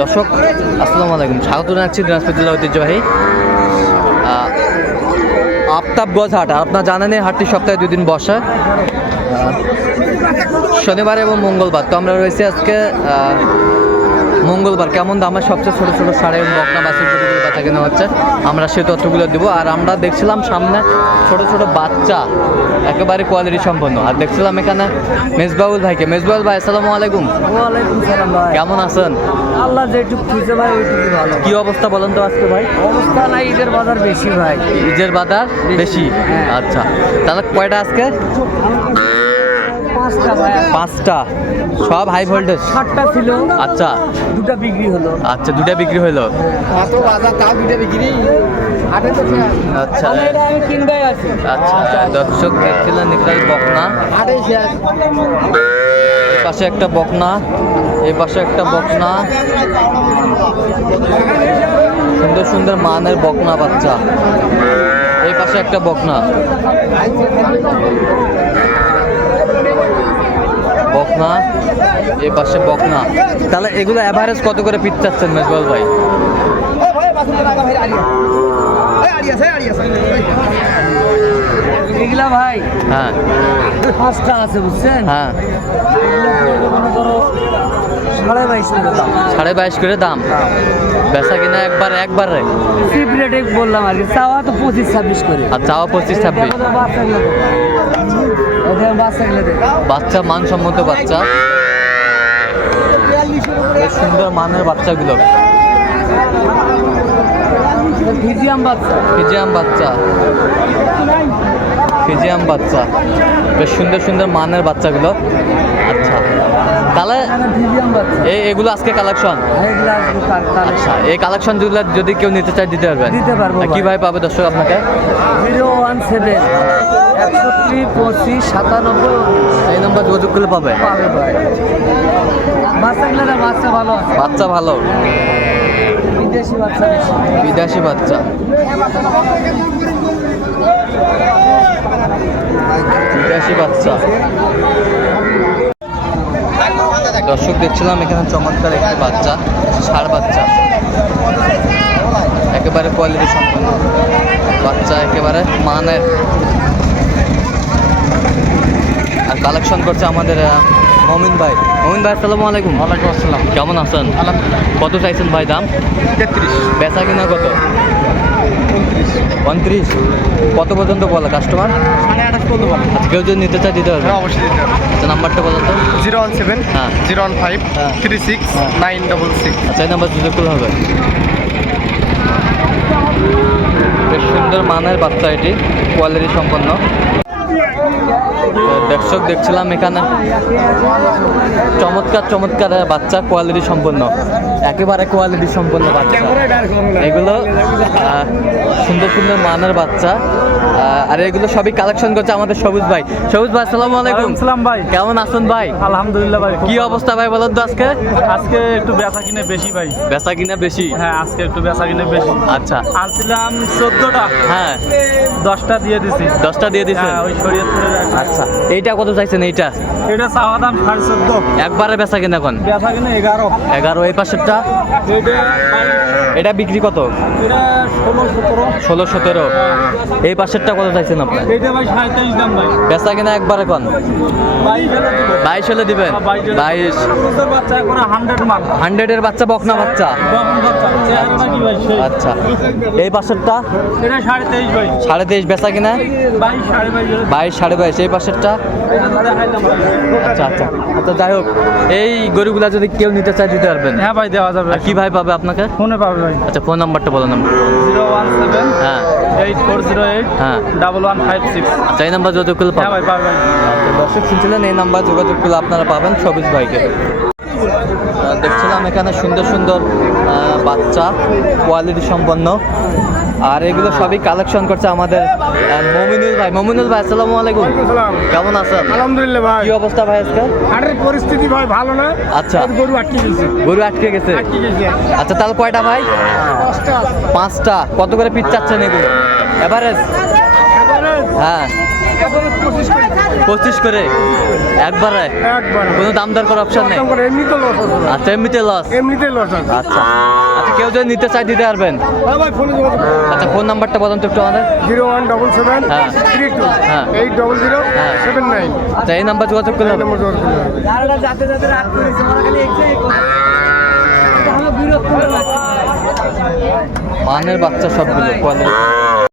দর্শক আসসালামু আলাইকুম, স্বাগত জানাচ্ছি দিনাজপুর জেলা ঐতিহ্যবাহী আফতাবগঞ্জ হাট। আর আপনারা জানেন এই হাটটি সপ্তাহে 2 দিন বসে, শনিবার এবং মঙ্গলবার। তো আমরা রয়েছি আজকে মঙ্গলবার। কেমন দামের সবচেয়ে ছোটো ছোটো সাড়ে বকনা বাছুর গরুগুলো বেচা কেনা হচ্ছে আমরা সেই তথ্যগুলো দেবো। আর আমরা দেখছিলাম সামনে ছোট ছোট বাচ্চা একেবারে কোয়ালিটি সম্পন্ন। আর দেখছিলাম এখানে মেজবাউল ভাইকে। মেজবাউল ভাই আসসালামু আলাইকুম। ওয়ালাইকুম সালাম ভাই। কেমন আছেন? আল্লাহ যেটুকু খুঁজে ভাই ওইটুকু ভালো। কি অবস্থা বলেন তো আজকে ভাই? অবস্থা নাই, ঈদের বাজার বেশি ভাই। ঈদের বাজার বেশি? আচ্ছা, তাহলে কয়টা আজকে? 5টা ভাই। 5টা, সব হাই ভোল্টেজ? 7টা ছিল। আচ্ছা, 2টা বিক্রি হলো। আচ্ছা, 2টা বিক্রি হলো। কত বাজার তাও 2টা বিক্রি। আচ্ছা আমি কিনবাই আছি। আচ্ছা, দর্শক দেখছিলেন এখানে বকনা, এই পাশে একটা বকনা, এই পাশে একটা বকনা, সুন্দর সুন্দর মানের বকনা বাচ্চা। এই পাশে একটা বকনা, বকনা, এই পাশে বকনা। তাহলে এগুলো অ্যাভারেজ কত করে পিস চাচ্ছেন মেজবাউল ভাই? এগুলা ভাই হ্যাঁ 5টা আছে বুঝছেন। হ্যাঁ, 22.5 করে দাম। 22.5 করে দাম। বেচা কিনা একবারে চিপ রেটে বললাম আর কি। চাওয়া তো 25-26 করে। আর চাওয়া 25-26। বাচ্চা মানসম্মত বাচ্চা, বেশ সুন্দর মানের বাচ্চাগুলো। ফিজিয়াম বাচ্চা, ফিজিয়াম বাচ্চা, ফিজিয়াম বাচ্চা, বেশ সুন্দর সুন্দর মানের বাচ্চাগুলো। আচ্ছা, তাহলে এগুলো আজকে কালেকশন? আচ্ছা, এই কালেকশনগুলো যদি কেউ নিতে চায় দিতে পারবেন? দিতে পারবো। কিভাবে পাবে দর্শক আপনাকে? 017 61 25 97 এই নাম্বার যোগাযোগ করলে পাবে? পাবে ভাই। বাচ্চা ভালো আছে। বাচ্চা ভালো, বিদেশি বাচ্চা বেশি। বিদেশি বাচ্চা, বিদেশি বাচ্চা। দর্শক দেখছিলাম এখানে চমৎকার একটি বাচ্চা, ষাঁড় বাচ্চা, একেবারে কোয়ালিটি সম্পন্ন বাচ্চা, একেবারে মানের। আর কালেকশন করছে আমাদের মমিন ভাই। মমিন ভাই আসসালামু আলাইকুম। ওয়ালাইকুম আসসালাম। কেমন আছেন? আলহামদুলিল্লাহ। কত চাইছেন ভাই দাম? 33, বেচা কিনা কত? 29, 29। কত পর্যন্ত বলে কাস্টমার? 28 পর্যন্ত বলে। কেউ যদি নিতে চায় দিতে পারবে? হ্যাঁ, অবশ্যই দিতে হবে। আচ্ছা, নাম্বারটা বলেন তো। 017 হ্যাঁ। 015 হ্যাঁ। 36 হ্যাঁ। 966। আচ্ছা, এই নাম্বার সুযোগ করলে হবে। বেশ সুন্দর মানের বাচ্চা, এটি কোয়ালিটি সম্পন্ন। দর্শক দেখছিলাম এখানে চমৎকার চমৎকার বাচ্চা, কোয়ালিটি সম্পন্ন, একেবারে কোয়ালিটি সম্পন্ন বাচ্চা এগুলো। সুন্দর সুন্দর মানের বাচ্চা। আর এগুলো সবই কালেকশন করছে আমাদের সবুজ ভাই। সবুজ ভাই আসসালামু আলাইকুম। আসসালাম ভাই। কেমন আছেন ভাই? আলহামদুলিল্লাহ ভাই। কি অবস্থা ভাই বলেন তো আজকে? আজকে একটু বেচা কিনে বেশি ভাই। বেচা কিনা বেশি? হ্যাঁ, আজকে একটু বেচা কিনে বেশি। আচ্ছা, আনছিলাম 14টা, হ্যাঁ 10টা দিয়ে দিছি। 10টা দিয়ে দিছেন? হ্যাঁ, ওই শরীয়তপুরের একটা। আচ্ছা, এইটা কত চাইছেন? এইটা এটা চাওয়া দাম 14.5। একবারে বেচা কিনা কোন? বেচা কিনে 11। 11। এই পাশেরটা এটা এটা বিক্রি কত? এটা 16-17। 16-17। এই পাশেরটা কত চাইছেন আপনার? এটা ভাই 27 দাম ভাই। বেচা কিনা একবারে কোন? 22 হলে দিবেন? 22। ছোট বাচ্চা এখন 100 মাল। 100-এর বাচ্চা, বকনা বাচ্চা। বকন বাচ্চা চেহারাটা কি ভাই সেই? আচ্ছা, এই পাশেরটা এটা 23.5 ভাই। 23.5। বেচা কিনা 22 22.5। 22-22। এই পাশেরটা এটা তো দেখাইলাম ভাই। আচ্ছা আচ্ছা আচ্ছা, যাই হোক, এই গরুগুলা যদি কেউ নিতে চায় দিতে পারবেন? হ্যাঁ ভাই, দেওয়া যাবে। আর কিভাবে পাবে আপনাকে? ফোনে পাবে ভাই। আচ্ছা, ফোন নাম্বারটা বলেন। 017 হ্যাঁ 8408 হ্যাঁ 1156। আচ্ছা, এই নাম্বার যোগাযোগ করলে হ্যাঁ পাবেন? ভাই, পাবে ভাই। দর্শক শুনছিলেন, এই নাম্বার যোগাযোগ করলে আপনারা পাবেন সবুজ ভাইকে। দেখছিলাম এখানে সুন্দর সুন্দর বাচ্চা, কোয়ালিটি সম্পন্ন। আর এগুলো সবই কালেকশন করছে আমাদের মমিনুল ভাই। মমিনুল ভাই আসসালামু আলাইকুম। কেমন আছেন? আলহামদুলিল্লাহ ভাই। কি অবস্থা ভাই আজকে? হাটের পরিস্থিতি ভাই ভালো না। আচ্ছা, গরু আটকে গেছে। গরু আটকে গেছে? আচ্ছা, তাহলে কয়টা ভাই? 5টা। কত করে পিস চাচ্ছেন এগুলো এভারেজ? হ্যাঁ 25 করে একবারে একবার কোনো দাম দর করার অপশন নেই এমনিতে লস আছে আচ্ছা এমনিতে লস এমনিতে লস আছে আচ্ছা আচ্ছা কেউ যদি নিতে চাই দিতে পারবেন হ্যাঁ ভাই ফোনে যোগাযোগ আচ্ছা ফোন নাম্বারটা বলুন তো একটু আমাদের 0177 হ্যাঁ। 32 হ্যাঁ। 800 হ্যাঁ। 79 আচ্ছা এই নাম্বার যোগাযোগ করলে হবে নম্বর যোগাযোগ করতে হবে। যারা যাতে যাতে রাগ করেছে ওরা খালি একটাই কথা। এটা হলো বিরক্ত লাগে। মানের বাচ্চা সবগুলো কোয়ালিটি